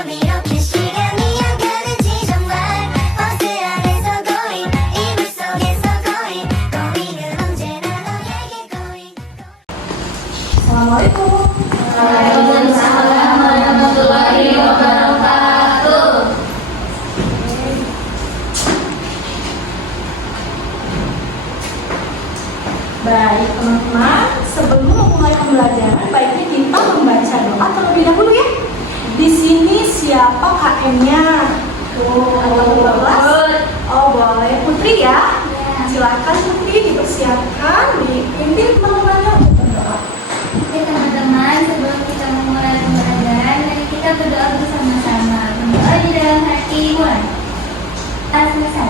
밤 이렇게 시간이 안 가는지 정말 버스 안에서 going 이불 속에서 going going은 언제나 너에게 going. Assalamualaikum. Waalaikumsalam warahmatullahi wabarakatuh. Baik teman-teman, sebelum memulai pembelajaran, baiknya kita membaca doa terlebih dahulu ya. Di sini siapa KM-nya? Oh boleh, Putri ya. Silakan Putri dipersiapkan, dipimpin teman-temannya untuk berdoa. Oke teman-teman, sebelum kita memulai pembelajaran, mari kita berdoa bersama-sama. Berdoa di dalam hati mulai. Selesai.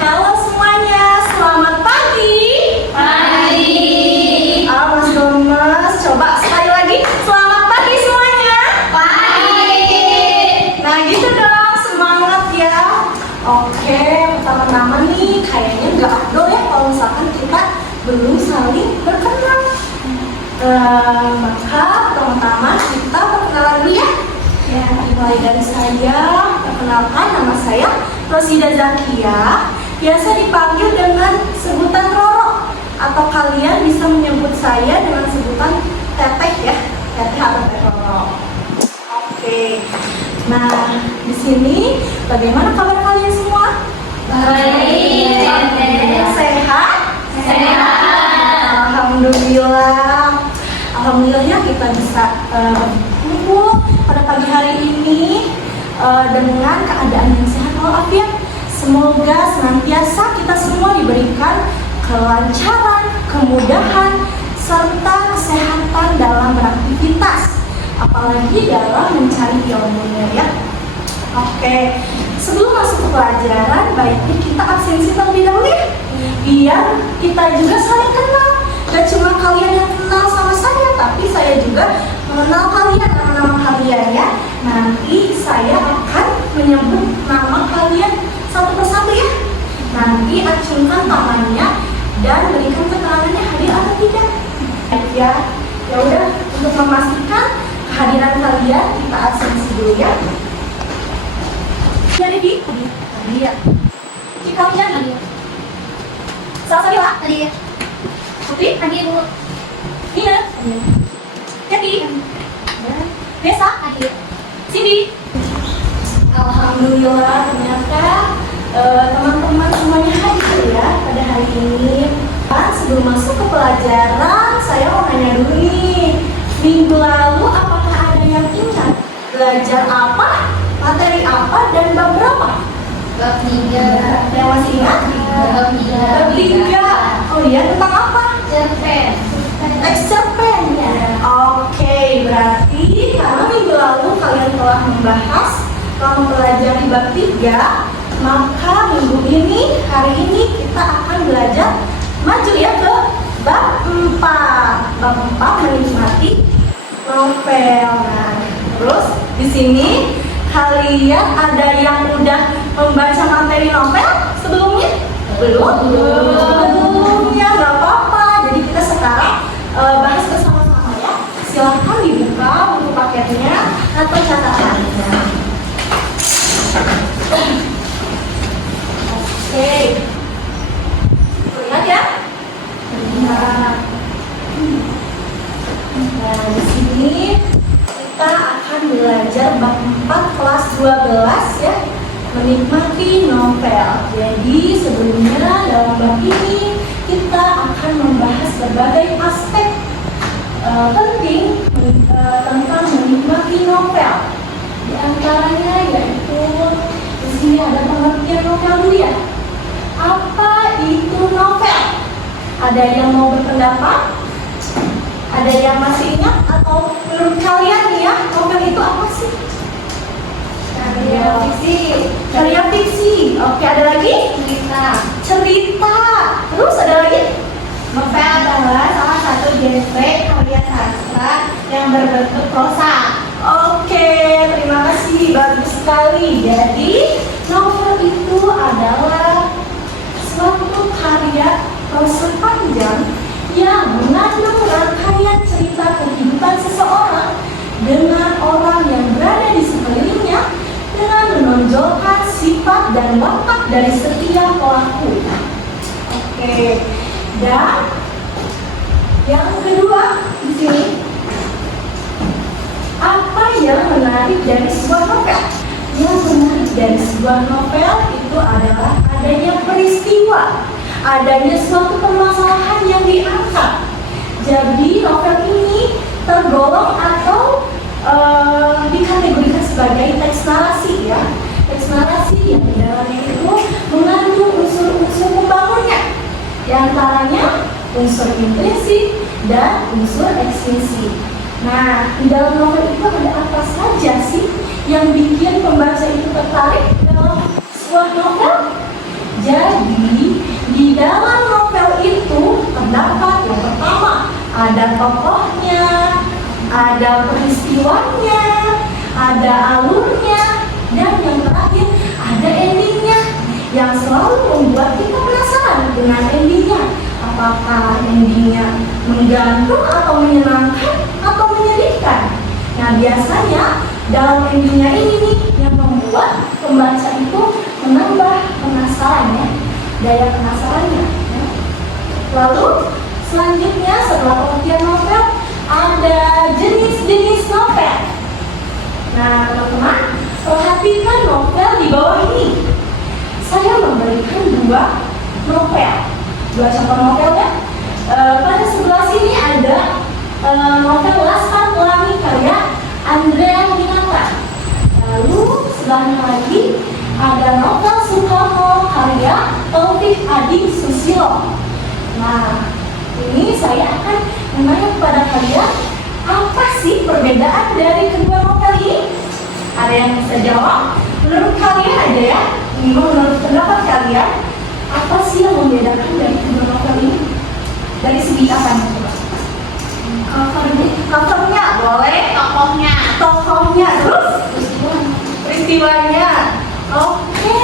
Halo semuanya, selamat pagi. Pagi. Mas Gomes, coba sekali lagi. Selamat pagi semuanya. Pagi. Nah gitu dong, semangat ya. Oke, pertama-tama nih kayaknya nggak afdol ya kalau misalkan kita belum saling berkenal. Maka pertama-tama kita perkenalan dulu ya. Mulai dari saya, perkenalkan nama saya Rosida Zakia, biasa dipanggil dengan sebutan Roro, atau kalian bisa menyebut saya dengan sebutan Teteh ya, Teteh atau Teh Roro. Oke. Nah, di sini bagaimana kabar kalian semua? Baik. Sehat? Sehat. Alhamdulillah. Alhamdulillah ya kita bisa kumpul pada pagi hari ini dengan keadaan yang sehat walafiat. Semoga senantiasa kita semua diberikan kelancaran, kemudahan, serta kesehatan dalam beraktivitas, apalagi dalam mencari ilmunya ya. Oke, sebelum masuk ke pelajaran, baiknya kita absensi terlebih dahulu ya, biar kita juga saling kenal. Gak cuma kalian yang kenal sama saya, tapi saya juga mengenal kalian, nama-nama kalian ya. Nanti saya akan menyebut nama kalian satu persatu ya. Nanti acungkan tangannya dan berikan keterangannya hadir atau tidak. Ya, ya udah, untuk memastikan kehadiran kalian kita absensi dulu ya. Jadi di ya. Di kalian hadir. Salsabila hadir. Putri hadir dulu. Nina hadir. Jadi Desa hadir. Cindy. Alhamdulillah ternyata teman-teman semuanya hadir ya pada hari ini. Sebelum masuk ke pelajaran, saya mau nanya dulu nih. Minggu lalu apakah ada yang ingat belajar apa, materi apa, dan bab berapa? Bab 3. Yang masih ingat? Bab 3. Bab 3. Oh iya, tentang apa? Cerpen. Teks cerpen ya. Oke, berarti karena minggu lalu kalian telah mempelajari bab 3, maka minggu ini, hari ini kita akan belajar maju ya ke bab 4. Bab 4 menikmati novel. Nah, terus di sini kalian ada yang udah membaca materi novel sebelumnya? Belum ya, nggak apa-apa. Jadi kita sekarang bahas bersama-sama ya. Silahkan dibuka buku paketnya atau catatannya. Oke. Lihat ya. Lihat. Nah, di sini kita akan belajar bab 4 kelas 12 ya. Menikmati novel. Jadi sebelumnya dalam bab ini kita akan membahas berbagai aspek penting tentang menikmati novel. Di antaranya yaitu di sini ada pengertian novel dulu ya. Apa itu novel? Ada yang mau berpendapat? Ada yang masih ingat atau menurut kalian nih ya, novel itu apa sih? Karya fiksi. Karya fiksi. Oke, ada lagi? Cerita. Terus ada lagi? Novel adalah salah satu genre karya sastra yang berbentuk prosa. Oke, terima kasih. Bagus sekali. Jadi, novel itu adalah suatu karya prosa panjang yang mengandung rangkaian cerita dari setiap pelaku. Oke, dan yang kedua di sini, apa yang menarik dari sebuah novel? Yang menarik dari sebuah novel itu adalah adanya peristiwa, adanya suatu permasalahan yang diangkat. Jadi novel ini tergolong atau dikategorikan sebagai teks narasi ya. Teks narasi yang di dalamnya itu mengandung unsur-unsur pembangunnya. Di antaranya unsur intrinsik dan unsur ekstrinsik. Nah, di dalam novel itu ada apa saja sih yang bikin pembaca itu tertarik dalam sebuah novel? Jadi, di dalam novel itu terdapat yang pertama, ada tokohnya, ada peristiwanya, ada alurnya, dan yang terakhir ada endingnya yang selalu membuat kita penasaran dengan endingnya. Apakah endingnya menggantung atau menyenangkan atau menyedihkan? Nah, biasanya dalam endingnya ini nih yang membuat pembaca itu menambah penasaran ya, daya penasarannya ya. Lalu selanjutnya setelah pengertian novel ada jenis-jenis novel. Nah, teman-teman, perhatikan novel di bawah ini. Saya memberikan dua novel, dua contoh novel ya. Pada sebelah sini ada novel Laskar Pelangi karya Andrea Winata. Lalu sebelahnya lagi ada novel Soekarno karya Taufik Adi Susilo. Nah, ini saya akan menanya kepada kalian, apa sih perbedaan dari kedua novel ini? Ada yang bisa jawab? Menurut kalian aja ya, ini menurut pendapat kalian, apa sih yang membedakan dari kedua novel ini? Dari segi apa nih coba? Covernya boleh, tokohnya, terus peristiwanya. Oke,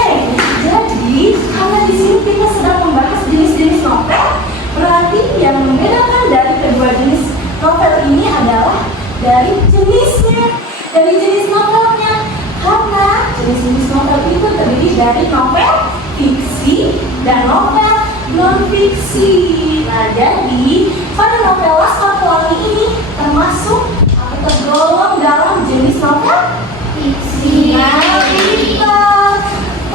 jadi karena di sini kita sedang membahas jenis-jenis novel, berarti yang membedakan dari kedua jenis novel ini adalah dari jenisnya, dari jenis novelnya. Karena jenis-jenis novel itu terdiri dari novel fiksi dan novel non-fiksi. Nah, jadi pada novel Laskar Pelangi ini termasuk atau tergolong dalam jenis novel fiksi. Nah, kita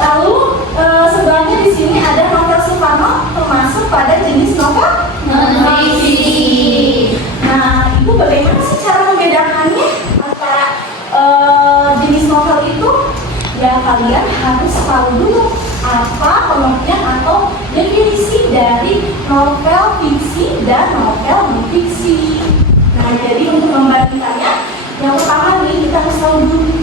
lalu sebelahnya di sini ada novel Soekarno termasuk pada jenis novel non-fiksi. Nah, Ibu bagaimana sih cara membedakannya antara jenis novel itu? Ya, kalian harus tahu dulu apa pengertian atau definisi dari novel fiksi dan novel non-fiksi. Nah, jadi untuk membandingkannya, yang pertama nih kita harus tahu dulu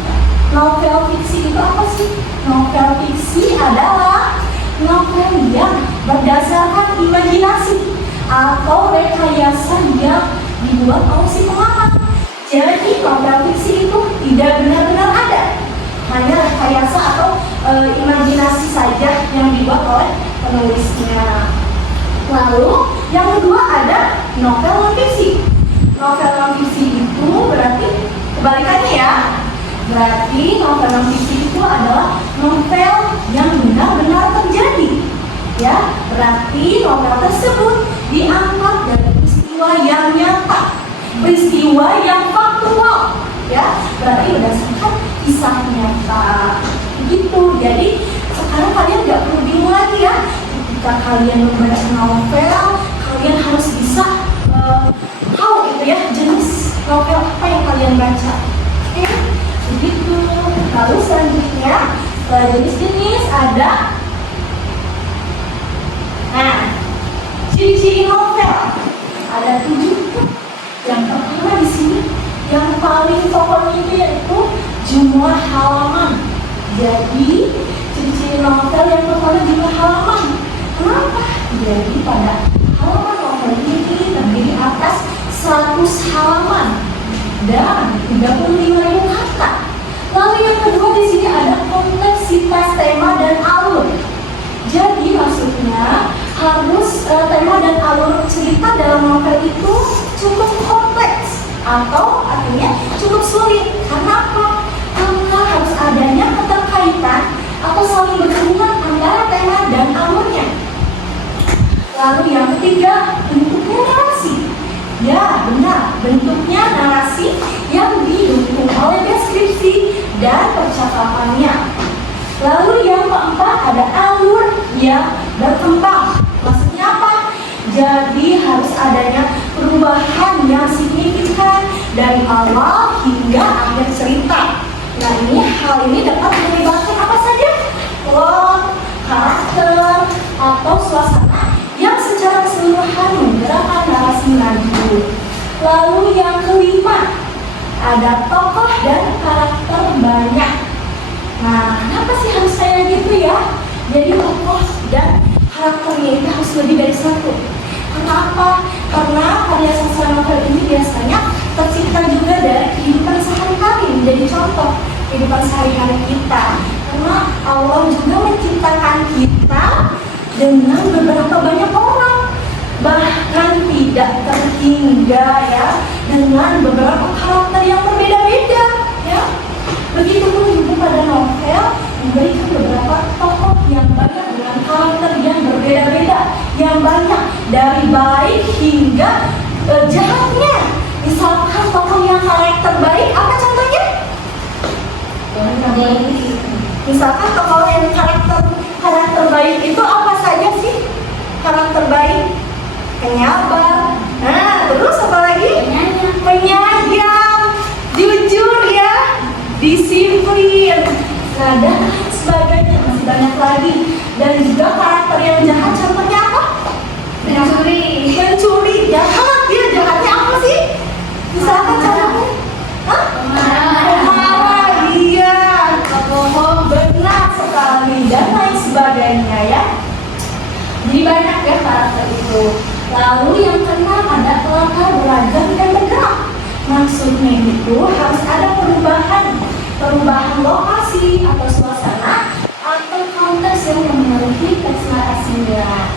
novel fiksi itu apa sih? Novel fiksi adalah novel yang berdasarkan imajinasi atau rekayasa yang dibuat oleh si pengarang. Jadi novel fiksi itu tidak benar-benar ada, hanya rekayasa atau imajinasi saja yang dibuat oleh penulisnya. Lalu yang kedua ada novel non-fiksi. Novel non-fiksi itu berarti kebalikannya ya. Berarti novel non-fiksi itu adalah novel yang benar-benar terjadi. Ya, berarti novel tersebut diangkat dari peristiwa yang nyata, peristiwa yang faktual. Ya, berarti berdasarkan kisah nyata. Begitu. Jadi sekarang kalian nggak perlu bingung lagi ya. Ketika kalian membaca novel, kalian harus bisa tahu gitu ya jenis novel apa yang kalian baca. Oke, begitu. Lalu selanjutnya jenis-jenis ada. Nah, ciri-ciri novel ada 7. Yang pertama di sini yang paling pokoknya itu yaitu jumlah halaman. Jadi ciri-ciri novel yang pertama jumlah halaman. Kenapa? Jadi pada halaman novel ini terdiri atas 100 halaman dan 35.000 kata. Lalu yang kedua di sini ada kompleksitas tema dan alur. Jadi maksudnya harus tema dan alur cerita dalam novel itu cukup kompleks atau artinya cukup sulit. Karena apa? Karena harus adanya keterkaitan atau saling berhubungan antara tema dan alurnya. Lalu yang ketiga, bentuknya narasi. Ya, benar, bentuknya narasi yang didukung oleh deskripsi dan percakapannya. Lalu yang keempat, ada alur yang berkembang. Maksudnya apa? Jadi harus adanya perubahan yang signifikan dari awal hingga akhir cerita. Nah, hal ini dapat melibatkan apa saja? Plot, karakter, atau suasana yang secara keseluruhan menggerakkan narasi lanjut. Lalu yang kelima, ada tokoh dan karakter banyak. Nah, kenapa sih harus kayak gitu ya? Jadi tokoh dan karakternya itu harus lebih dari satu. Kenapa? Karena karya sastra novel ini biasanya tercipta juga dari kehidupan sehari-hari, menjadi contoh kehidupan sehari-hari kita. Karena Allah juga menciptakan kita dengan beberapa banyak orang, bahkan tidak terhingga ya dengan beberapa karakter yang berbeda-beda ya. Begitupun juga pada novel memberikan beberapa tokoh yang banyak dengan karakter yang berbeda-beda, yang banyak dari baik hingga jahatnya. Misalkan tokoh yang karakter baik, apa contohnya? Misalkan tokoh yang karakter baik itu apa saja sih? Karakter baik, penyabar. Nah, terus apa lagi? Penyayang, jujur ya, disiplin. Nah, dan sebagainya, masih banyak lagi. Dan juga karakter yang jahat, contohnya apa? Pencuri, jahat. Dia jahatnya apa sih? Misalkan contohnya? Hah? Pemarah, iya. Bohong, benar sekali. Dan lain sebagainya ya. Jadi banyak ya karakter itu. Lalu yang keenam, ada latar beragam dan bergerak. Maksudnya itu harus ada perubahan lokasi atau suasana atau konteks yang mempengaruhi teks narasinya.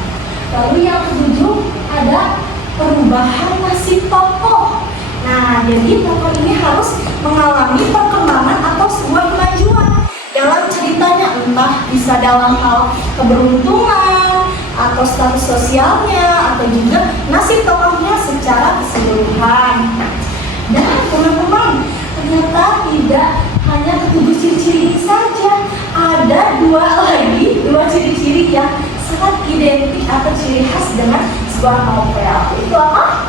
Lalu yang ketujuh, ada perubahan nasib tokoh. Nah, jadi tokoh ini harus mengalami perkembangan atau sebuah kemajuan dalam ceritanya, entah bisa dalam hal keberuntungan atau status sosialnya atau juga nasib tokohnya secara keseluruhan. Dan teman-teman, ternyata tidak hanya ketujuh ciri-ciri ini saja, ada dua ciri-ciri yang sangat identik atau ciri khas dengan sebuah novel. Itu apa?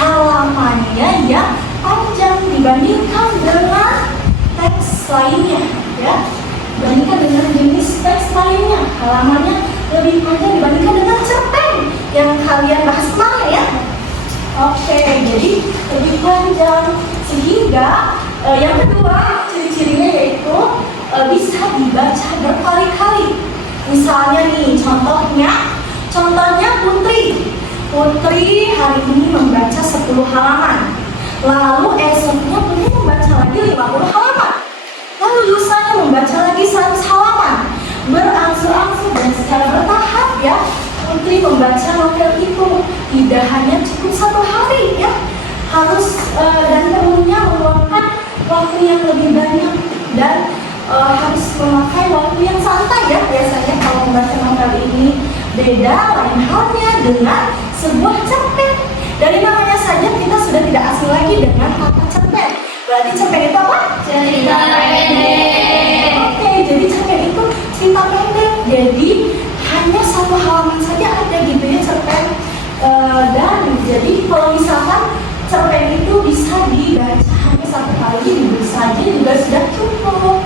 Halamannya yang panjang dibandingkan dengan teks lainnya ya. Dibandingkan dengan jenis teks lainnya, halamannya lebih panjang dibandingkan dengan cerpen yang kalian bahas kemarin ya. Oke, jadi lebih panjang sehingga yang kedua ciri-cirinya yaitu bisa dibaca berkali-kali. Misalnya nih, contohnya Putri hari ini membaca 10 halaman. Lalu esoknya Putri membaca lagi 50 halaman. Lalu lusanya membaca lagi 100 halaman. Berangsur-angsur dan secara bertahap ya. Putri membaca novel itu tidak hanya cukup 1 hari ya, harus dan perlunya meluangkan waktu yang lebih banyak dan harus memakai waktu yang santai ya. Biasanya kalau membaca novel ini beda lain halnya dengan sebuah cerpen. Dari namanya saja kita sudah tidak asing lagi dengan kata cerpen. Berarti cerpen itu apa? Cerita pendek. Oke, jadi cerpen itu cerita pendek. Jadi hanya 1 halaman saja ada gitu ya cerpen. Dan jadi kalau misalkan cerpen itu bisa dibaca hanya 1 kali saja juga sudah cukup.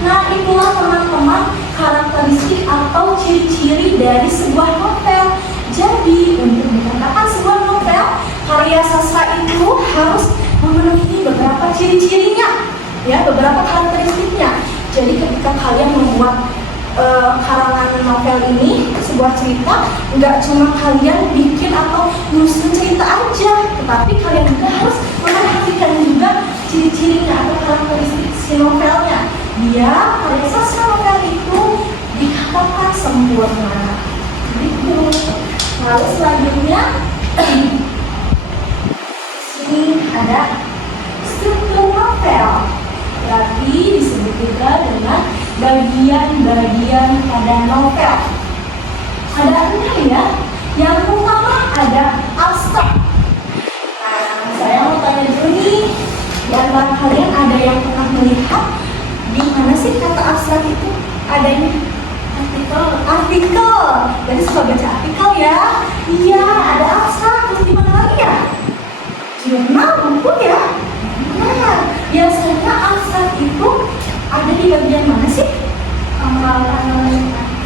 Nah, itulah teman-teman karakteristik atau ciri-ciri dari sebuah novel. Jadi untuk dikatakan sebuah novel karya sastra itu harus memenuhi beberapa ciri-cirinya ya, beberapa karakteristiknya. Jadi ketika kalian membuat karangan novel ini, sebuah cerita, nggak cuma kalian bikin atau nyusun cerita aja, tetapi kalian juga harus memperhatikan juga ciri-cirinya atau karakteristik si novelnya, biar karya sastra novel itu dikatakan sempurna. Gitu. Lalu selanjutnya sini ada struktur novel, berarti disebut juga dengan bagian-bagian pada novel. Ada 6 ya. Yang pertama ada abstrak. Nah, saya mau tanya dulu nih, di antara kalian ada yang pernah melihat di mana sih kata abstrak itu adanya? Artikel. Jadi suka baca artikel ya? Iya, ada abstrak. Terus di mana lagi ya? Jurnal, buku ya? Nah, biasanya abstrak itu ada di bagian mana sih?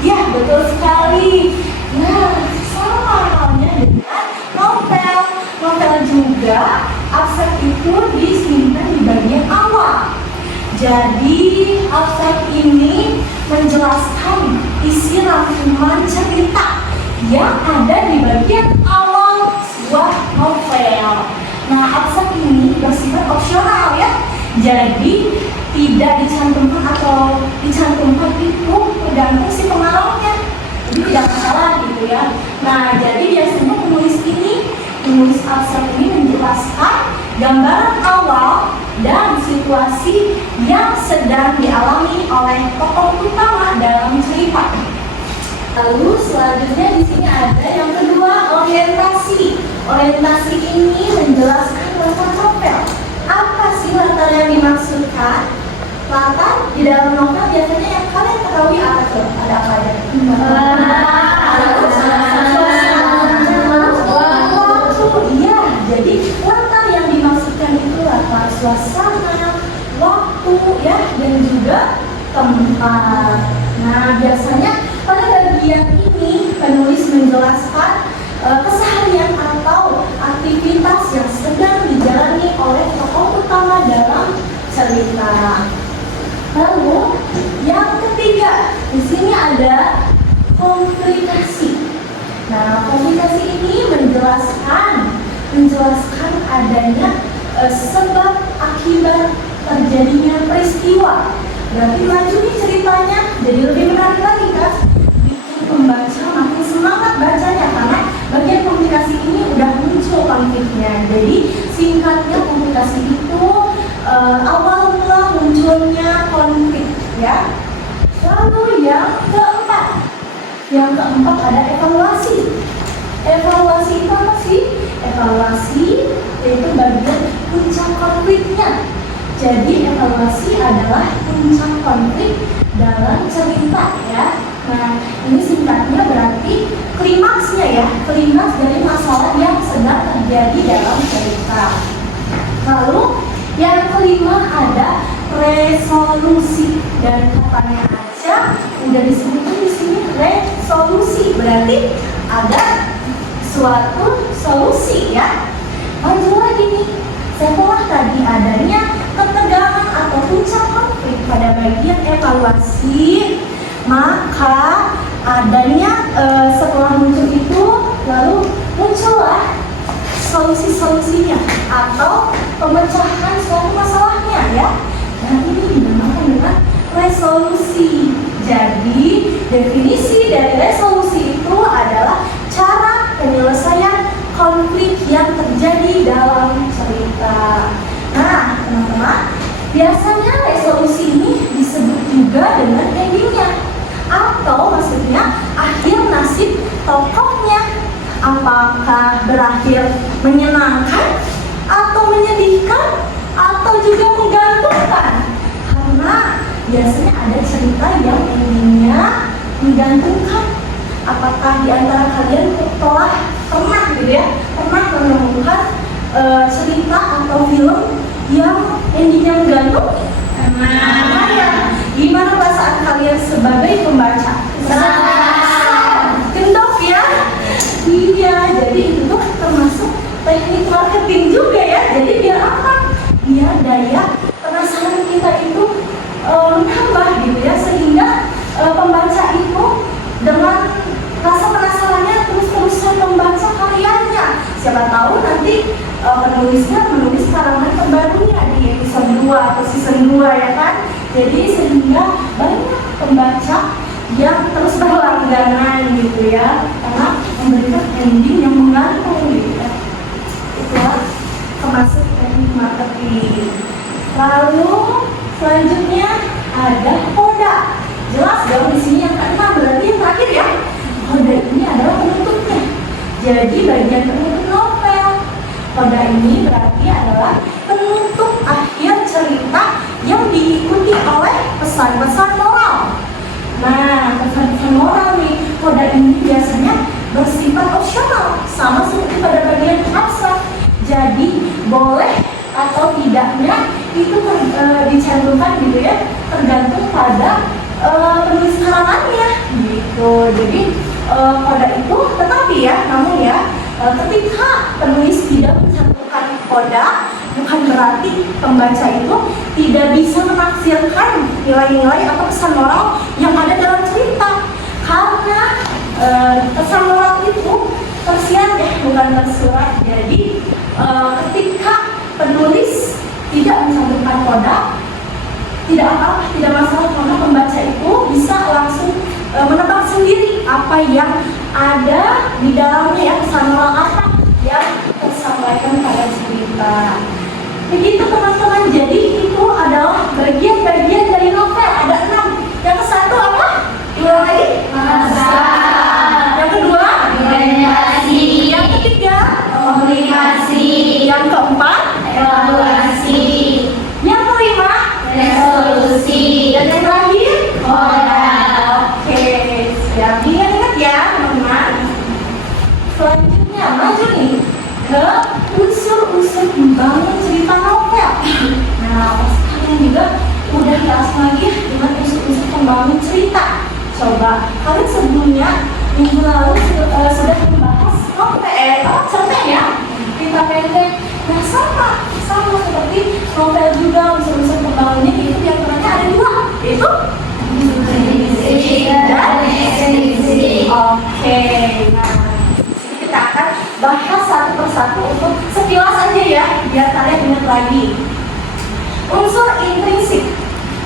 Ya, betul sekali. Nah, sama halnya dengan novel. Novel juga abstrak itu disimpan di bagian awal. Jadi abstrak ini menjelaskan isi rangkuman cerita yang ada di bagian awal sebuah novel. Nah, abstrak ini bersifat opsional ya. Jadi tidak dicantumkan atau dicantumkan itu tergantung si pengarangnya. Jadi tidak masalah gitu ya. Nah, jadi biasanya penulis abstrak ini menjelaskan gambaran awal dan situasi yang sedang dialami oleh tokoh utama dalam cerita. Lalu selanjutnya di sini ada yang kedua, orientasi. Orientasi ini menjelaskan latar novel. Apa sih latar yang dimaksudkan? Latar di dalam novel biasanya yang kalian ketahui apa tuh? Ada apa aja? Iya, jadi latar yang dimaksudkan itu latar suasana, waktu ya, dan juga tempat. Nah, biasanya pada bagian ini penulis menjelaskan keseharian atau aktivitas yang sedang dijalani oleh tokoh utama dalam cerita. Lalu yang ketiga, di sini ada komplikasi. Nah, komplikasi ini menjelaskan adanya sebab akibat terjadinya peristiwa. Berarti maju nih ceritanya, jadi lebih menarik lagi kan? Bikin pembaca makin semangat bacanya karena bagian komplikasi ini udah muncul konfliknya. Jadi singkatnya komplikasi itu awal mula munculnya konflik ya. Lalu yang keempat ada evaluasi. Evaluasi itu apa sih? Evaluasi yaitu bagian puncak konfliknya. Jadi evaluasi adalah puncak konflik dalam cerita ya. Nah, ini singkatnya berarti klimaksnya ya, klimaks dari masalah yang sedang terjadi dalam cerita. Lalu yang kelima ada resolusi, dan katanya aja udah disebutkan di sini resolusi, berarti ada suatu solusi ya. Lanjut lagi nih, setelah tadi adanya ketegangan atau puncak konflik pada bagian evaluasi, maka adanya setelah muncul itu lalu muncullah solusi-solusinya atau pemecahan suatu masalahnya ya. Nah, ini dinamakan dengan resolusi. Jadi definisi dari resolusi itu adalah cara penyelesaian konflik yang terjadi dalam cerita. Nah, teman-teman, biasanya resolusi ini disebut juga dengan endingnya, atau maksudnya akhir nasib tokohnya. Apakah berakhir menyenangkan atau menyedihkan atau juga menggantungkan? Karena biasanya ada cerita yang endingnya menggantungkan. Apakah di antara kalian pernah gitu ya, pernah menemukan cerita atau film yang endingnya menggantung? Nah, ya. Gimana perasaan kalian sebagai pembaca? Kendor ya? Iya, jadi itu tuh termasuk teknik marketing juga ya. Jadi biar apa? Biar daya penasaran kita itu menambah gitu ya, sehingga pembaca itu dengan rasa penasarannya terus-terusan membaca karyanya. Siapa tahu nanti penulisnya menulis karangan terbarunya di episode 2 atau season 2 ya kan. Jadi sehingga banyak pembaca yang terus berlangganan gitu ya, karena memberikan ending yang menggantung gitu ya. Itulah termasuk teknik marketing. Lalu selanjutnya ada koda. Jelas dong di sini yang keenam, berarti yang terakhir ya. Koda ini adalah penutupnya. Jadi bagian penutup novel. Koda ini berarti adalah penutup akhir cerita yang diikuti oleh pesan-pesan moral. Nah, pesan-pesan moral nih, koda ini biasanya bersifat opsional, sama seperti pada bagian abstrak. Jadi boleh atau tidaknya itu dicantumkan gitu ya, tergantung pada penulis karangannya gitu. Jadi koda itu, tetapi ya, namun ya, ketika penulis tidak mencantumkan koda, bukan berarti pembaca itu tidak bisa menafsirkan nilai-nilai atau pesan moral yang ada dalam cerita, karena pesan moral itu tersirat ya, bukan tersurat. Jadi ketika penulis tidak mencantumkan koda, tidak apa-apa, tidak masalah, karena pembaca itu bisa langsung menebak sendiri apa yang ada di dalamnya ya, pesan moral apa yang tersampaikan pada cerita. Begitu teman-teman, jadi itu adalah bagian-bagian dari novel, ada 6. Yang ke-1 apa? Ulang lagi? Masa. Yang kedua? Imajinasi. Yang ketiga? Komunikasi. Yang keempat? Evaluasi. Yang kelima? Resolusi. Dan yang terakhir? Koda. Oke, siap. Ingat-ingat ya teman-teman. Selanjutnya maju nih ke unsur-unsur membangun cerita novel. Nah, pasti kalian juga udah kelas lagi dengan unsur-unsur pembangun cerita. Coba kalian sebelumnya minggu lalu sudah membahas novel, cerpen ya, cerita pendek. Nah, sama seperti novel juga unsur-unsur pembangunnya itu yang ternyata ada 2, yaitu Definisi dan esensi. Oke, nah kita akan bahas satu persatu untuk sekilas aja ya, biar kalian ingat lagi. Unsur intrinsik.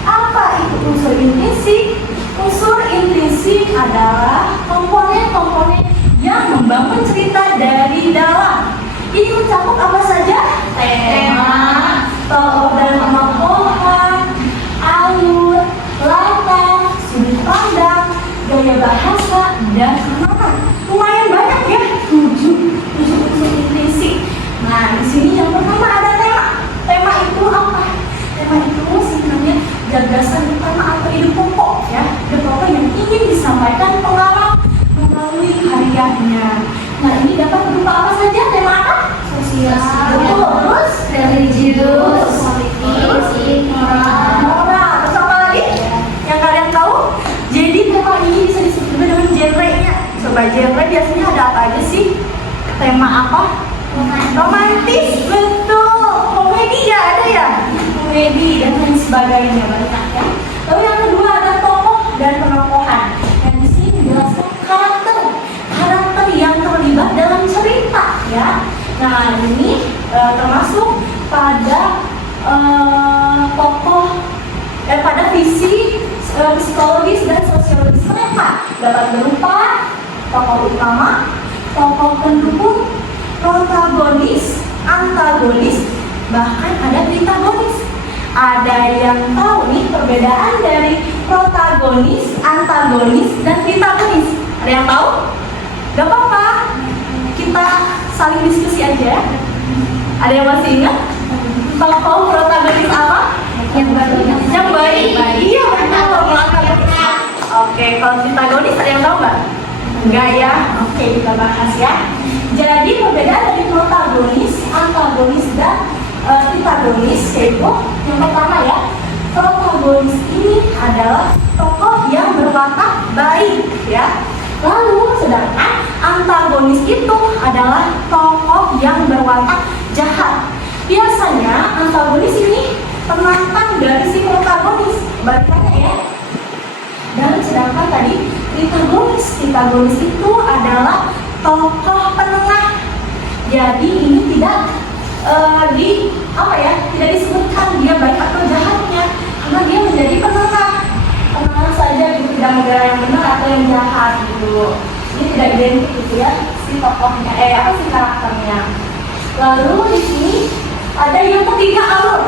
Apa itu unsur intrinsik? Unsur intrinsik adalah komponen-komponen yang membangun cerita dari dalam. Ini mencakup apa saja? Tema, tokoh dan tokohan, alur, latar, sudut pandang, gaya bahasa, dan kenalan. Lumayan banyak ya, 7 unsur intrinsik. Nah, di sini yang pertama ada tema. Tema itu apa? Tema itu sebenarnya gagasan utama atau ide pokok ya, ide pokok yang ingin disampaikan pengarang melalui karyanya. Nah, ini dapat berupa apa saja? Tema apa? Sosial. Betul. Terus Religius. Politik. Moral. moral. Terus apa lagi? Yang kalian tahu? Jadi tema ini bisa disebut juga dengan genre-nya. Coba genre biasanya ada apa aja sih? Tema apa? Romantis, betul. Komedi ya, ada ya? Komedi dan lain sebagainya, banyak ya. Lalu yang kedua ada tokoh dan penokohan. Yang di sini menjelaskan karakter yang terlibat dalam cerita ya. Nah, ini termasuk pada tokoh pada visi psikologis dan sosiologis mereka. Dapat berupa tokoh utama, tokoh pendukung, protagonis, antagonis, bahkan ada tritagonis. Ada yang tahu nih perbedaan dari protagonis, antagonis, dan tritagonis? Ada yang tahu? Gak apa-apa, kita saling diskusi aja. Ada yang masih ingat? Tokoh protagonis apa? Yang baik. Yang baik. Iya, benar. Oke, kalau tritagonis ada yang tahu nggak? Enggak ya? Oke, kita bahas ya. Jadi perbedaan dari protagonis, antagonis, dan tritagonis yaitu yang pertama ya, protagonis ini adalah tokoh yang berwatak baik ya. Lalu sedangkan antagonis itu adalah tokoh yang berwatak jahat. Biasanya antagonis ini penantang dari si protagonis, balikannya ya. Dan sedangkan tadi tritagonis itu adalah tokoh penengah. Jadi ini tidak tidak disebutkan dia baik atau jahatnya, karena dia menjadi penengah saja gitu, tidak membela yang benar atau yang jahat gitu. Ini tidak identik gitu ya si tokohnya, si karakternya. Lalu di sini ada yang ketiga, alur.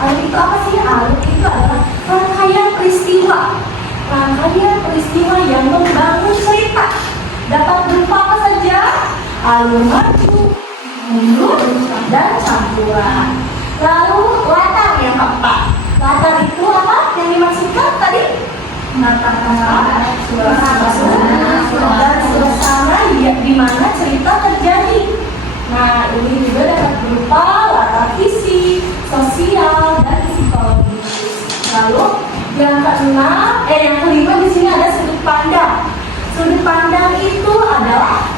Alur itu apa sih? Alur itu adalah rangkaian peristiwa yang membangun cerita. Dapat berupa apa saja? Alur maju, mundur, dan campuran. Lalu latar yang keempat. Latar itu apa yang dimaksudkan tadi? Latar suasana di mana cerita terjadi. Nah, ini juga dapat berupa latar fisik, sosial, dan psikologis. Lalu yang kelima di sini ada sudut pandang. Sudut pandang itu adalah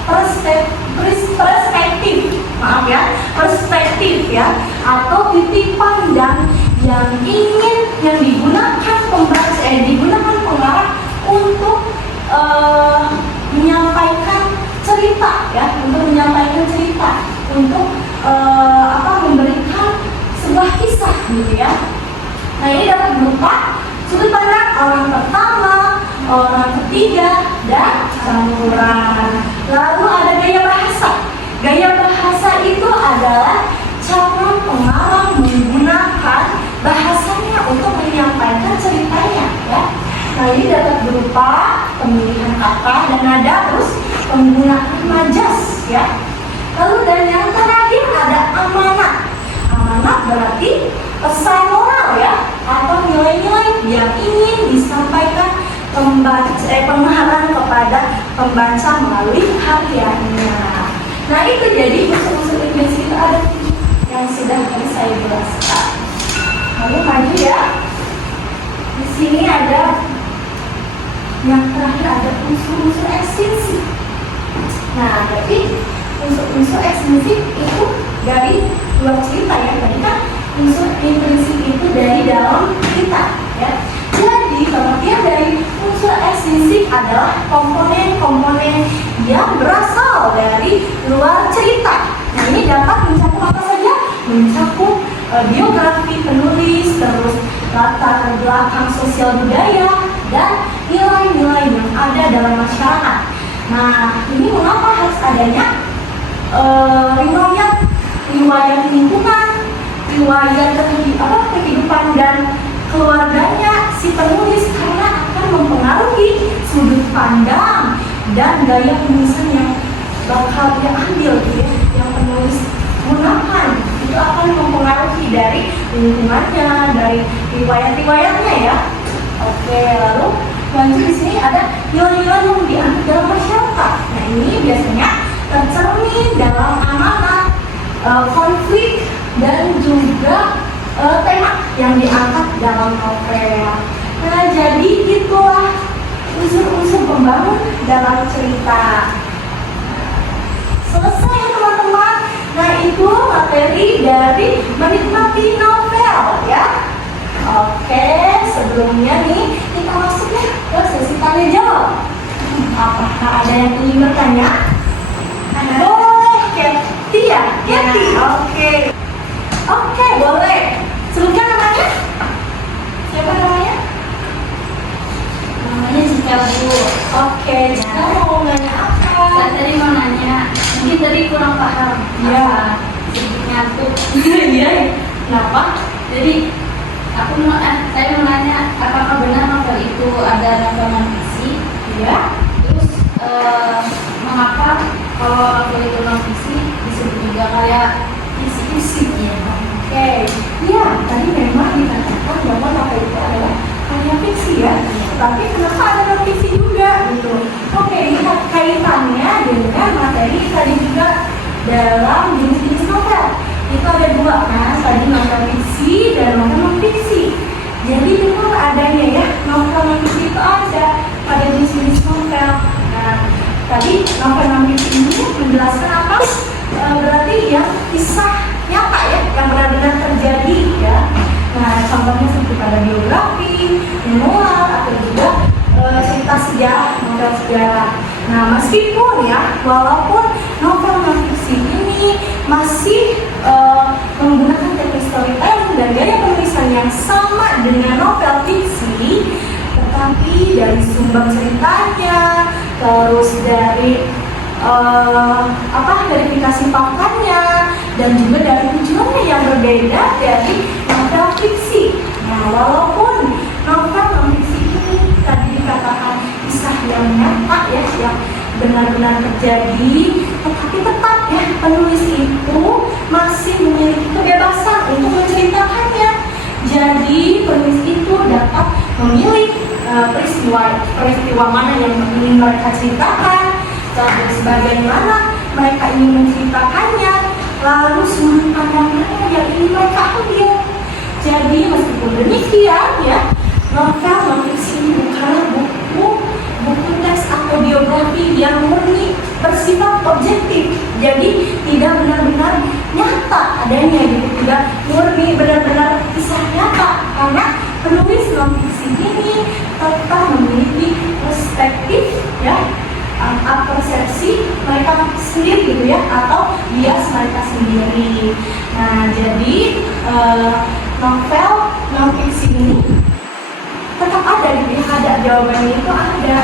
perspektif ya, atau titik pandang yang digunakan pengarang untuk menyampaikan cerita ya, untuk memberikan sebuah kisah gitu ya. Nah, ini dapat berupa sudut pandang orang pertama, orang ketiga, dan campuran. Lalu ada gaya bahasa. Gaya bahasa itu adalah cara pengarang menggunakan bahasanya untuk menyampaikan ceritanya ya. Nah, ini dapat berupa pemilihan kata dan nada, terus penggunaan majas ya. Lalu dan yang terakhir ada amanat. Amanat berarti pesan moral ya, atau nilai-nilai yang ingin disampaikan pengarang kepada pembaca melalui karyanya. Nah, itu jadi unsur-unsur impresi itu ada yang sudah tadi saya jelaskan. Lalu maju ya. Di sini ada yang terakhir, ada unsur-unsur ekstensi. Nah, jadi unsur-unsur ekstensi itu dari luar cerita ya. Tadi kan unsur intrinsik itu dari dalam cerita ya. Jadi pengertian dari unsur ekstrinsik adalah komponen-komponen yang berasal dari luar cerita. Nah, ini dapat mencakup apa saja? Mencakup biografi penulis, terus latar belakang sosial budaya, dan nilai-nilai yang ada dalam masyarakat. Nah, ini mengapa harus adanya riwayat lingkungan, riwayat kehidupan dan keluarganya si penulis, karena akan mempengaruhi sudut pandang dan gaya penulisan yang bakal dia ambil gitu ya, yang penulis gunakan. Itu akan mempengaruhi dari lingkungannya, dari riwayat-riwayatnya ya. Oke, lalu lanjut di sini ada nilai-nilai yang diambil dalam masyarakat. Nah, ini biasanya tercermin dalam amanat, konflik, dan juga tema yang diangkat dalam novel. Nah, jadi itulah unsur-unsur pembangun dalam cerita. Selesai ya teman-teman. Nah, itu materi dari menikmati novel ya. Oke, sebelumnya nih kita masuk ya ke sesi tanya jawab. Apakah ada yang ingin bertanya? Boleh, Keti ya? Keti, oke. Oke, boleh. Sebutkan namanya. Siapa namanya? Namanya Cika, Bu. Oke, Cika mau nanya apa? Saya tadi mau nanya, mungkin tadi kurang paham. Iya. Sedikit ngantuk. Iya. Kenapa? Jadi saya mau nanya, apakah benar novel itu ada novel non fiksi? Iya. Terus mengapa kalau novel itu non fiksi disebut juga kayak fiksi ya? Oke. Iya, tadi memang dikatakan bahwa novel itu adalah karya fiksi ya. Tapi kenapa ada non fiksi juga gitu? Oke, lihat kaitannya dengan materi tadi juga dalam jenis-jenis novel. Itu ada dua kan, tadi novel fiksi dan novel non fiksi. Jadi memang adanya ya, novel non fiksi itu ada pada jenis-jenis novel. Nah, tadi novel non fiksi ini menjelaskan apa? Berarti yang kisah nyata ya, yang benar-benar terjadi ya. Nah, contohnya seperti pada biografi, memoir, atau juga cerita sejarah, novel sejarah. Nah, meskipun ya, walaupun novel non fiksi ini masih menggunakan teknik storytelling dan gaya penulisan yang sama dengan novel fiksi, tetapi dari sumber ceritanya, terus dari verifikasi faktanya, dan juga dari tujuannya yang berbeda dari novel fiksi. Nah, walaupun benar-benar terjadi, tetapi tetap ya penulis itu masih memiliki kebebasan untuk menceritakannya. Jadi penulis itu dapat memilih peristiwa mana yang ingin mereka ceritakan, dan sebagian mana mereka ingin menceritakannya, lalu sudut pandang mana yang ingin mereka ambil. Jadi meskipun demikian ya, novel non-fiksi ini bukanlah buku teks atau biografi yang murni bersifat objektif. Jadi tidak benar-benar nyata adanya gitu, tidak murni benar-benar kisah nyata, karena penulis non-fiksi ini tetap memiliki perspektif ya, persepsi mereka sendiri gitu ya, atau bias mereka sendiri. Nah, jadi novel non-fiksi ini tetap ada gitu ya, ada jawabannya itu ada.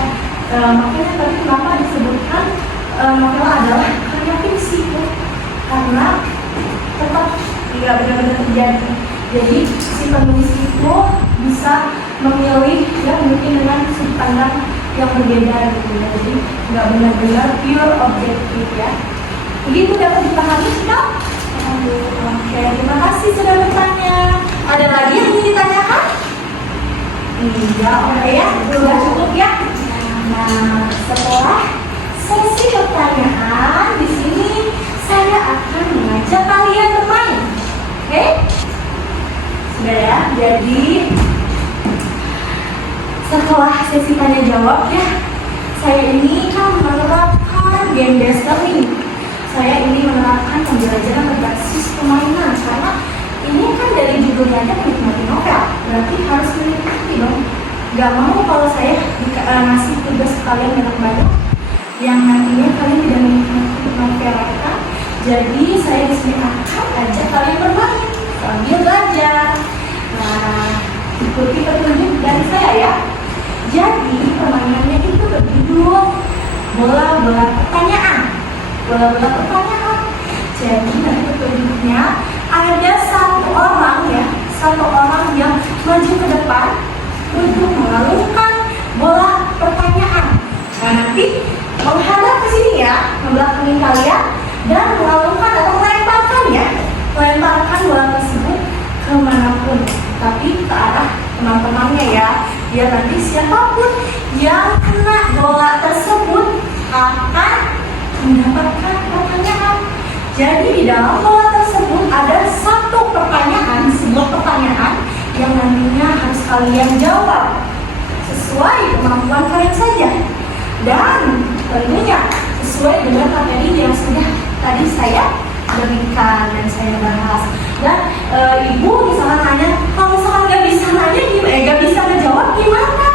Makanya tadi kenapa disebutkan novel adalah karya fiksi ya, karena tetap tidak benar-benar terjadi. Jadi si penulis itu bisa memilih ya, mungkin dengan sudut pandang yang berbeda gitu ya. Jadi nggak benar-benar pure objektif ya. Begitu dapat dipahami tidak? Oke, terima kasih sudah bertanya. Ada lagi yang ingin ditanyakan? Iya, oke ya, sudah cukup ya. Nah, setelah sesi pertanyaan di sini saya akan mengajak kalian bermain. Oke? Sudah ya. Jadi setelah sesi tanya jawab ya, saya ini kan menerapkan game based learning. Saya ini menerapkan pembelajaran berbasis permainan, karena ini kan dari judulnya aja menikmati novel, berarti harus menikmati dong. Gak mau kalau saya ngasih tugas kalian banyak-banyak yang nantinya kalian tidak menikmati novel kan. Jadi saya di sini akan ajak kalian bermain sambil belajar. Nah, ikuti petunjuk dari saya ya. Jadi permainannya itu berjudul bola-bola pertanyaan. Bola-bola pertanyaan. Jadi nanti petunjuknya ada satu orang yang maju ke depan untuk mengalungkan bola pertanyaan. Nah, nanti menghadap ke sini ya, membelakangi kalian dan mengalungkan atau melemparkan bola tersebut kemanapun, tapi ke arah teman-temannya ya. Biar nanti siapapun yang kena bola tersebut akan mendapatkan pertanyaan. Jadi di dalam bola tersebut ada satu pertanyaan, sebuah pertanyaan yang nantinya harus kalian jawab sesuai kemampuan kalian saja, dan tentunya sesuai dengan materi yang sudah tadi saya berikan dan saya bahas. Dan ibu misalnya nanya, kalau misalkan nggak bisa nanya, nggak bisa ngejawab gimana?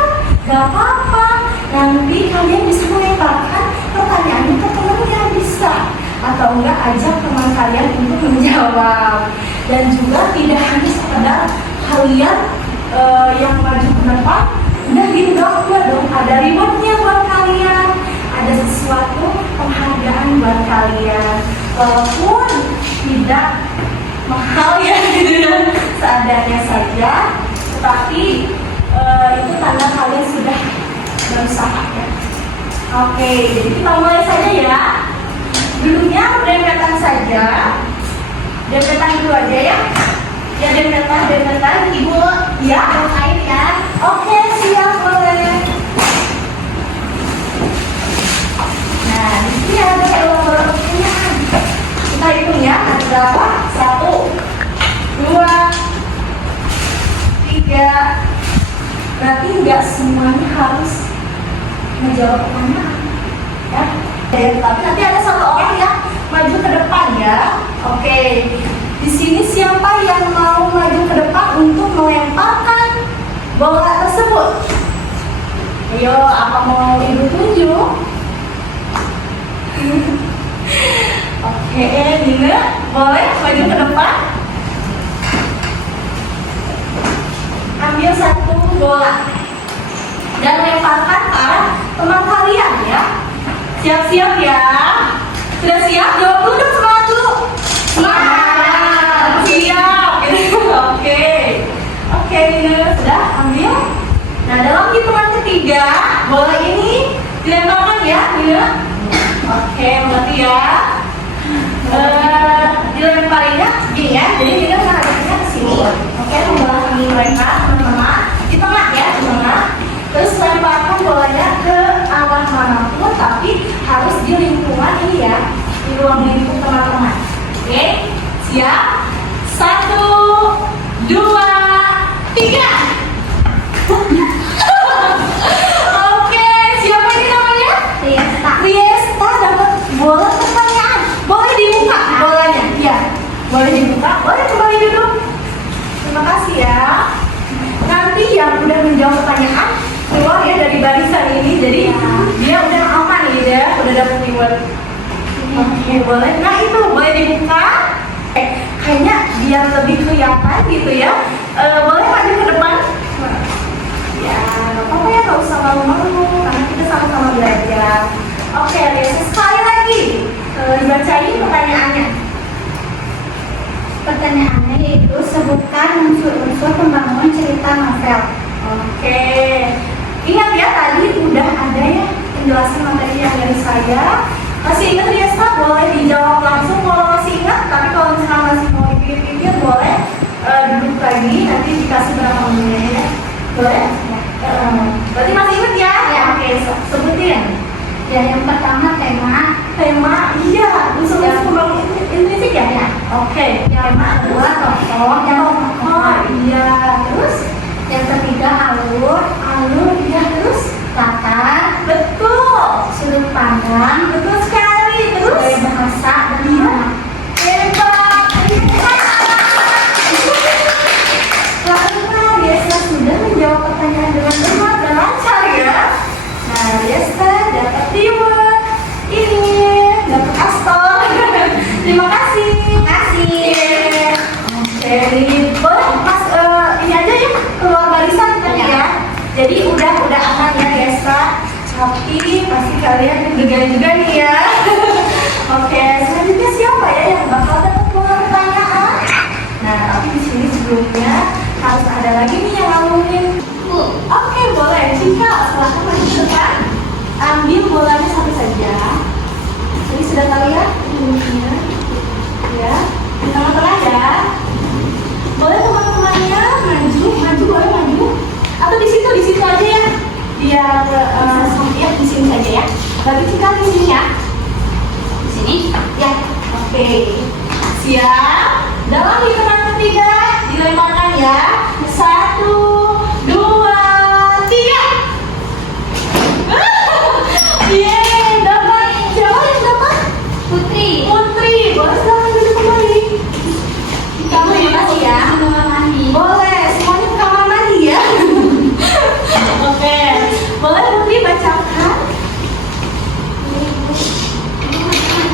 Gak apa-apa, nanti kalian bisa melemparkan pertanyaannya ke temannya, bisa, atau enggak ajak teman kalian untuk menjawab. Dan juga tidak hanya sekedar kalian yang maju ke depan udah gitu dong, ada rewardnya buat kalian, ada sesuatu penghargaan buat kalian, walaupun tidak mahal ya gitu ya, seadanya saja, tetapi itu tanda kalian sudah berusaha ya. Oke, jadi kita mulai saja ya. Dulunya dempetan saja, dempetan dulu aja ya. Ya dempetan, ibu ya. Air ya. Oke, siap, boleh. Nah, di sini ada bola pertanyaan. Kita hitung ya, ada berapa? 1, 2, 3. Berarti nggak semuanya harus menjawab pertanyaan ya. Tapi nanti ada satu orang yang maju ke depan ya. Oke. Di sini siapa yang mau maju ke depan untuk melemparkan bola tersebut? Ayo, apa mau ibu tunjuk? Oke, Nina, boleh maju ke depan? Ambil satu bola dan lemparkan ke arah teman kalian ya. Siap-siap ya. Sudah siap? Jawab dulu dong, semangat dulu. Siap. Oke, Nina, sudah ambil. Nah, dalam hitungan ketiga, bola ini dilemparkan ya, Nina. Oke, mengerti ya. Dilemparinnya gini ya, jadi kita menghadapnya ke sini. Oke, membelakangi mereka teman-teman di tengah ya, di tengah. Terus lemparkan bolanya ke arah manapun, tapi harus di lingkungan ini ya, di ruang lingkup teman-teman. Oke, siap? 1, 2, 3. Oke, siapa ini namanya? Riesta. Riesta dapat bola pertanyaan. Boleh dibuka bolanya? Iya. Boleh dibuka. Boleh kembali duduk. Terima kasih ya. Nanti yang udah menjawab pertanyaan keluar ya dari barisan ini. Jadi dia udah aman gitu ya. Udah dapat reward. Oke, boleh. Nah itu boleh dibuka. Kayaknya biar lebih kelihatan gitu ya. Boleh maju ke depan. Ya, nggak apa-apa ya, nggak usah malu-malu karena kita sama-sama belajar. Oke, Riesa, sekali lagi dibacain pertanyaannya. Pertanyaannya yaitu sebutkan unsur-unsur pembangunan cerita novel. Oke, ingat ya tadi udah ada ya penjelasan materi yang dari saya. Masih ingat Riesa? Boleh dijawab langsung kalau masih ingat. Tapi kalau misalnya masih mau dipikir-pikir boleh duduk lagi. Nanti dikasih berapa menit. Boleh? Berarti masih ingat ya? Ya. Oke, sebutin. Ya, yang pertama tema. Iya, unsur-unsur pembangunan intrinsik ya? Ya. Oke, Yang kedua tokoh. oh iya. Terus Yang ketiga alur. Iya, terus Latar. betul. Sudut pandang. Betul sekali. Terus Gaya bahasa dan Iya. nama. hebat. Karena Riesa sudah menjawab pertanyaan dengan benar dan lancar ya. Nah, Riesa dapat reward. Ini dapat astor. Terima kasih. Oke, boleh Mas ini aja ya keluar barisan tadi ya. Jadi udah aman ya Riesa. Tapi pasti kalian deg-degan juga nih ya. Oke, selanjutnya siapa ya yang bakal dapat bola pertanyaan? Nah, tapi di sini sebelumnya harus ada lagi nih yang ngomongin. Oke, boleh. Cika, silahkan maju ke depan. Ambil bolanya satu saja. Jadi sudah tahu ya ininya. Ya, di tengah-tengah ya. Boleh teman-temannya maju boleh maju. Atau di situ aja ya. Biar ya di sini saja ya. Bagi Cika di sini ya. Di sini? Ya. Oke. Siap. Dalam hitungan ketiga dilemparkan ya. 1, 2, 3. Yeay, dapat. Siapa yang dapat? Putri. Boleh silahkan duduk kembali. Kamu terima kasih ya. Boleh, semuanya ke kamar mandi ya. Oke, boleh Putri bacakan.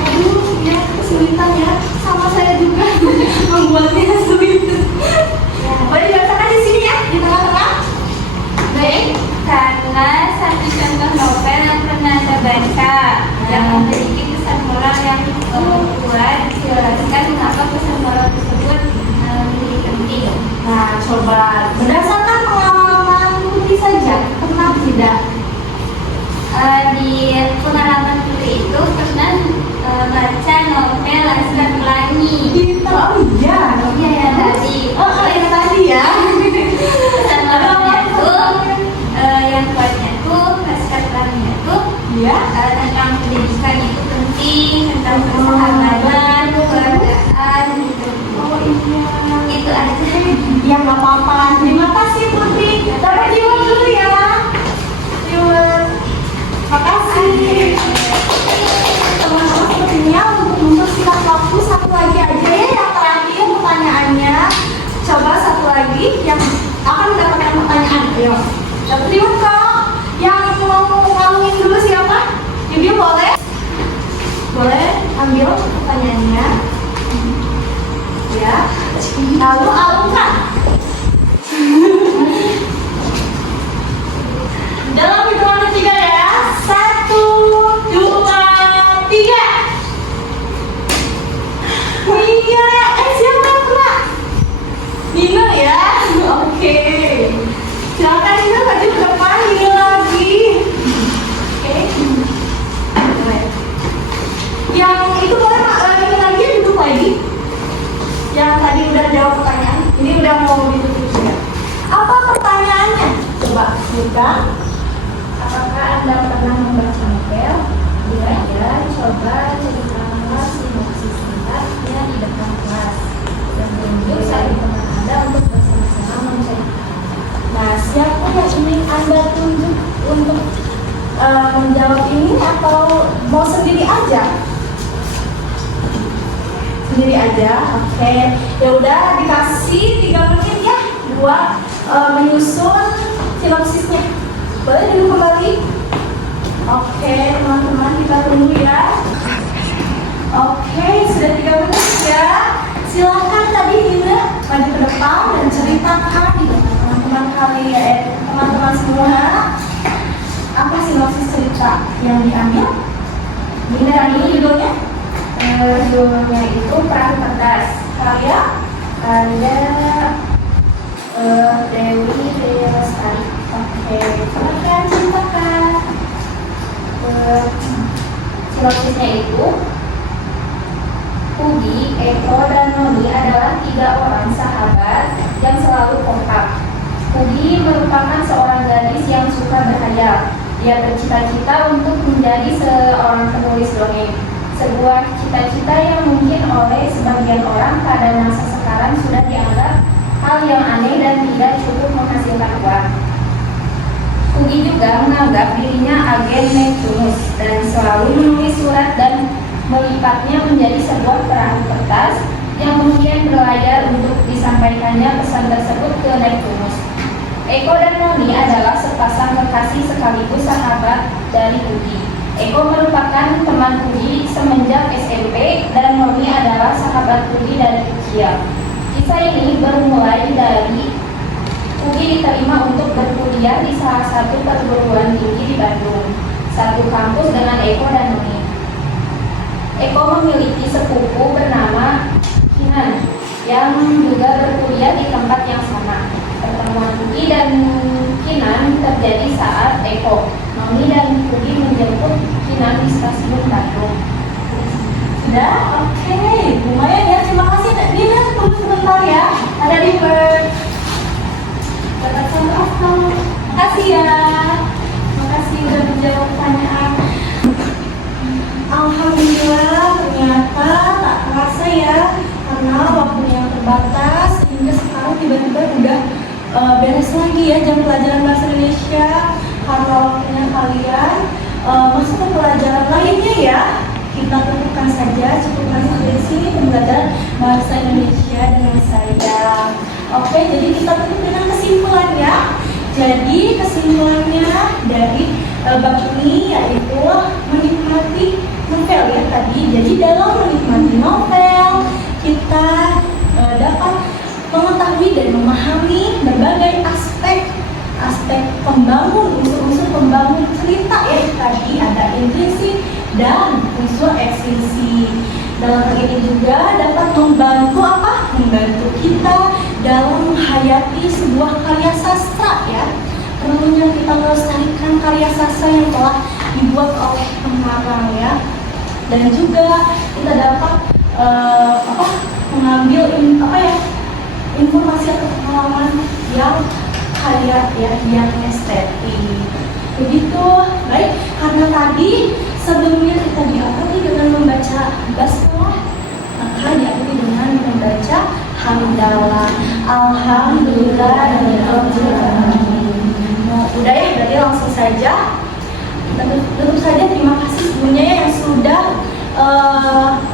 Aduh, ya kesulitan ya. Sama saya juga membuatnya sulit. Boleh dibacakan di sini ya, di tengah-tengah. Baik, karena satu contoh novel yang pernah Anda baca yang memiliki pesan moral yang kuat, jelaskan mengapa pesan moral tersebut menjadi penting. Nah, coba berdasarkan pengalaman Putri saja, pernah tidak? Di pengalaman Putri itu pernah baca novel Laskar Pelangi. Oh iya, Iya yang tadi. yang tadi ya. Pesan moralnya itu yang kuatnya tuh Laskar Pelangi itu Iya. tentang pendidikan itu penting, tentang persahabatan, kekeluargaan gitu. Oh iya. Itu aja. Ya nggak apa-apa. Terima kasih Putri. Dapat reward dulu ya. Reward. Makasih. Teman-teman sepertinya untuk mempersingkat waktu satu lagi aja ya yang terakhir pertanyaannya. Coba satu lagi yang akan mendapatkan pertanyaan. Ayo. Dapat reward kok. Yang mau ngomongin dulu siapa? Yudi boleh? Boleh ambil pertanyaannya. Ya. Lalu alunkan. Dalam hitungan ketiga ya. 1, 2, 3. Iya. Siapa yang kena? Nino ya. Oke. Silakan Nino maju ke depan. Nino lagi. Oke. Boleh. jawab pertanyaan. Ini udah mau ditutup ya. Apa pertanyaannya? Coba buka. Apakah Anda pernah membaca novel? Bila ya, coba ceritakanlah sinopsis singkatnya di depan kelas. Dan tunjuk satu teman Anda untuk bersama-sama mencari. Nah, siapa yang ingin Anda tunjuk untuk menjawab ini atau mau sendiri aja? Sendiri aja, oke. Ya udah dikasih 3 menit ya buat menyusun sinopsisnya. Boleh dulu kembali? Oke, teman-teman kita tunggu ya. Oke, sudah 3 menit ya. Silahkan tadi Dinda maju ke depan dan ceritakan di depan teman-teman kalian, teman-teman semua, apa sinopsis cerita yang diambil? Dinda dulu judulnya. Judulnya itu Perahu Kertas. Karya Ada Dewi Lestari. Oke, silakan ceritakan. Sinopsisnya itu Pugi, Eko, dan Noni adalah 3 orang sahabat yang selalu kompak. Pugi merupakan seorang gadis yang suka berhayal. Dia bercita-cita untuk menjadi seorang penulis dongeng. Sebuah cita-cita yang mungkin oleh sebagian orang pada masa sekarang sudah dianggap hal yang aneh dan tidak cukup menghasilkan uang. Pugi juga menganggap dirinya agen Neptunus dan selalu menulis surat dan melipatnya menjadi sebuah perahu kertas yang kemudian berlayar untuk disampaikannya pesan tersebut ke Neptunus. Eko dan Noni adalah sepasang kekasih sekaligus sahabat dari Pugi. Eko merupakan teman Pugi semenjak SMP dan Noni adalah sahabat Pugi dari kecil. Kisah ini bermulai dari Pugi diterima untuk berkuliah di salah satu perguruan tinggi di Bandung, satu kampus dengan Eko dan Noni. Eko memiliki sepupu bernama Kinan yang juga berkuliah di tempat yang sama. Pertemuan Pugi dan Kinan terjadi saat Eko, Noni dan Pugi menjemput Kinan di stasiun Bandung. Sudah? Oke, lumayan ya. Terima kasih Dinda, tunggu sebentar ya. Ada di Word. Dapat satu akun. Makasih ya. Makasih udah menjawab pertanyaan. Alhamdulillah, ternyata tak terasa ya, karena waktunya yang terbatas sehingga sekarang tiba-tiba udah beres lagi ya jam pelajaran bahasa Indonesia. Karena waktunya kalian masuk ke pelajaran lainnya ya, kita cukupkan saja, cukupkan dari sini pembelajaran bahasa Indonesia dengan saya. Oke, jadi kita tutup dengan kesimpulan ya. Jadi kesimpulannya dari bab ini yaitu menikmati novel ya tadi. Jadi dalam menikmati novel kita dapat mengetahui dan memahami berbagai aspek pembangun, unsur-unsur pembangun cerita ya. Tadi ada intrinsik dan unsur ekstinsi. Dalam hal ini juga dapat membantu apa? Membantu kita dalam menghayati sebuah karya sastra ya. Perlunya kita melestarikan karya sastra yang telah dibuat oleh pengarang ya. Dan juga kita dapat mengambil informasi atau pengalaman yang kaya ya, yang estetik. Begitu, baik. Karena tadi sebelumnya kita diawali dengan membaca basmalah, maka diawali dengan membaca hamdalah. Alhamdulillah dan udah ya, berarti langsung saja kita tutup saja. Terima kasih semuanya yang sudah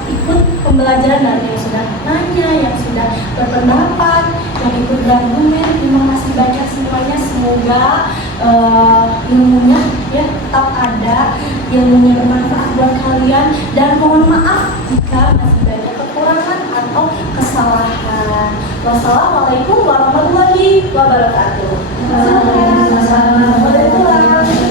ikut pembelajaran dan yang sudah nanya, yang sudah berpendapat, yang ikut berargumen. Terima kasih banyak semuanya. Semoga ilmunya ya tetap ada, ilmunya bermanfaat buat kalian, dan mohon maaf jika masih banyak kekurangan atau kesalahan. Wassalamualaikum warahmatullahi wabarakatuh. Waalaikumsalam warahmatullahi wabarakatuh.